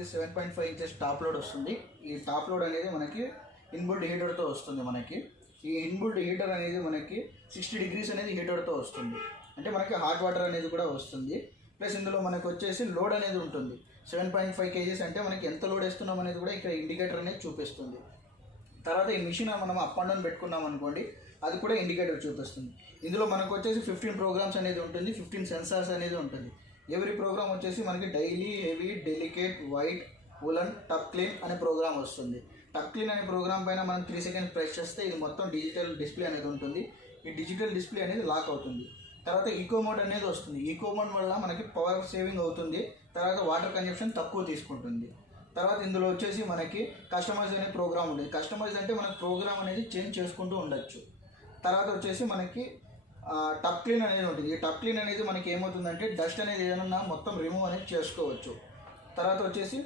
ఇది 7.5 inches top load వస్తుంది. ఈ టాప్ లోడ్ అనేది మనకి ఇన్బుల్ట్ హీటర్తో వస్తుంది. మనకి ఈ ఇన్బుల్ట్ హీటర్ అనేది మనకి 60 degrees అనేది హీటర్తో వస్తుంది. అంటే మనకి హాట్ వాటర్ అనేది కూడా వస్తుంది. ప్లస్ ఇందులో మనకు వచ్చేసి లోడ్ అనేది ఉంటుంది. 7.5 kgs అంటే మనకి ఎంత లోడ్ వేస్తున్నాం అనేది కూడా ఇక్కడ ఇండికేటర్ అనేది చూపిస్తుంది. తర్వాత ఈ మిషన్ మనం అప్ అండ్ డౌన్ పెట్టుకున్నాం అనుకోండి, అది కూడా ఇండికేటర్ చూపిస్తుంది. ఇందులో మనకు వచ్చేసి 15 ప్రోగ్రామ్స్ అనేది ఉంటుంది, 15 సెన్సార్స్ అనేది ఉంటుంది. ఎవ్రీ ప్రోగ్రామ్ వచ్చేసి మనకి daily, heavy, delicate, white, woollen, టక్ క్లీన్ అనే ప్రోగ్రామ్ వస్తుంది. టక్ క్లీన్ అనే ప్రోగ్రామ్ పైన మనం 3 seconds ప్రెస్ చేస్తే ఇది మొత్తం డిజిటల్ డిస్ప్లే అనేది ఉంటుంది. ఈ డిజిటల్ డిస్ప్లే అనేది లాక్ అవుతుంది. తర్వాత ఈకో మోడ్ అనేది వస్తుంది. ఈకో మోడ్ వల్ల మనకి పవర్ సేవింగ్ అవుతుంది. తర్వాత వాటర్ కన్జంప్షన్ తక్కువ తీసుకుంటుంది. తర్వాత ఇందులో వచ్చేసి మనకి కస్టమైజ్ అనే ప్రోగ్రామ్ ఉంటుంది. కస్టమైజ్ అంటే మనకి ప్రోగ్రామ్ అనేది చేంజ్ చేసుకుంటూ ఉండొచ్చు. తర్వాత వచ్చేసి మనకి టప్ క్లీన్ అనేది ఉంటుంది. ఈ టప్ క్లీన్ అనేది మనకి ఏమవుతుందంటే డస్ట్ అనేది ఏదైనా మొత్తం రిమూవ్ అనేది చేసుకోవచ్చు. తర్వాత వచ్చేసి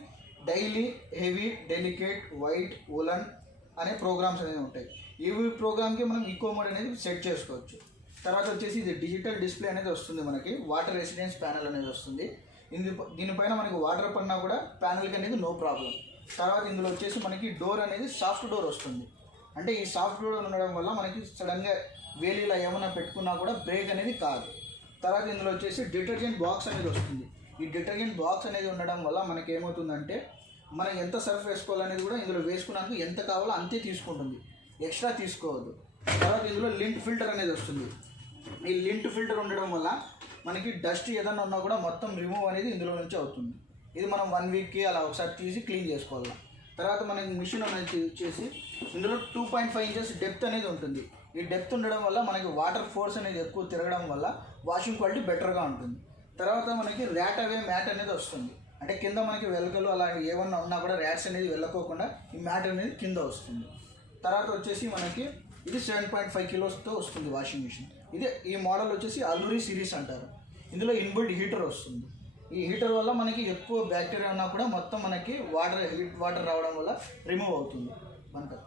daily, heavy, delicate, white, woollen అనే ప్రోగ్రామ్స్ అనేవి ఉంటాయి. ఈ ప్రోగ్రామ్కి మనం ఈకో మోడ్ అనేది సెట్ చేసుకోవచ్చు. తర్వాత వచ్చేసి ఇది డిజిటల్ డిస్ప్లే అనేది వస్తుంది. మనకి వాటర్ రెసిడెన్స్ ప్యానల్ అనేది వస్తుంది. దీనిపైన మనకి వాటర్ పడినా కూడా ప్యానల్కి అనేది నో ప్రాబ్లం. తర్వాత ఇందులో వచ్చేసి మనకి డోర్ అనేది సాఫ్ట్ డోర్ వస్తుంది. అంటే ఈ సాఫ్ట్ డోర్ ఉండడం వల్ల మనకి సడన్గా వేలీలా ఏమైనా పెట్టుకున్నా కూడా బ్రేక్ అనేది కాదు. తర్వాత ఇందులో వచ్చేసి డిటర్జెంట్ బాక్స్ అనేది వస్తుంది. ఈ డిటర్జెంట్ బాక్స్ అనేది ఉండడం వల్ల మనకి ఏమవుతుందంటే మనం ఎంత సర్ఫ్ వేసుకోవాలనేది కూడా ఇందులో వేసుకున్నాక ఎంత కావాలో అంతే తీసుకుంటుంది, ఎక్స్ట్రా తీసుకోవద్దు. తర్వాత ఇందులో లింట్ ఫిల్టర్ అనేది వస్తుంది. ఈ లింట్ ఫిల్టర్ ఉండడం వల్ల మనకి డస్ట్ ఏదైనా ఉన్నా కూడా మొత్తం రిమూవ్ అనేది ఇందులో నుంచి అవుతుంది. ఇది మనం 1 weekకి అలా ఒకసారి తీసి క్లీన్ చేసుకోవాలి. తర్వాత మనకి మిషన్ అనేది వచ్చేసి ఇందులో 2.5 inches డెప్త్ అనేది ఉంటుంది. ఈ డెప్త్ ఉండడం వల్ల మనకి వాటర్ ఫోర్స్ అనేది ఎక్కువ తిరగడం వల్ల వాషింగ్ క్వాలిటీ బెటర్గా ఉంటుంది. తర్వాత మనకి ర్యాట్ అవే మ్యాట్ అనేది వస్తుంది. అంటే కింద మనకి వెలకలు అలా ఏమన్నా ఉన్నా కూడా ర్యాట్స్ అనేది వెళ్ళకోకుండా ఈ మ్యాట్ అనేది కింద వస్తుంది. తర్వాత వచ్చేసి మనకి ఇది 7.5 kilosతో వస్తుంది వాషింగ్ మిషన్. ఈ మోడల్ వచ్చేసి అల్లూరి సిరీస్ అంటారు. ఇందులో ఇన్బుల్ట్ హీటర్ వస్తుంది. ఈ హీటర్ వల్ల మనకి ఎక్కువ బ్యాక్టీరియా ఉన్నా కూడా మొత్తం మనకి హీట్ వాటర్ రావడం వల్ల రిమూవ్ అవుతుంది మనకు.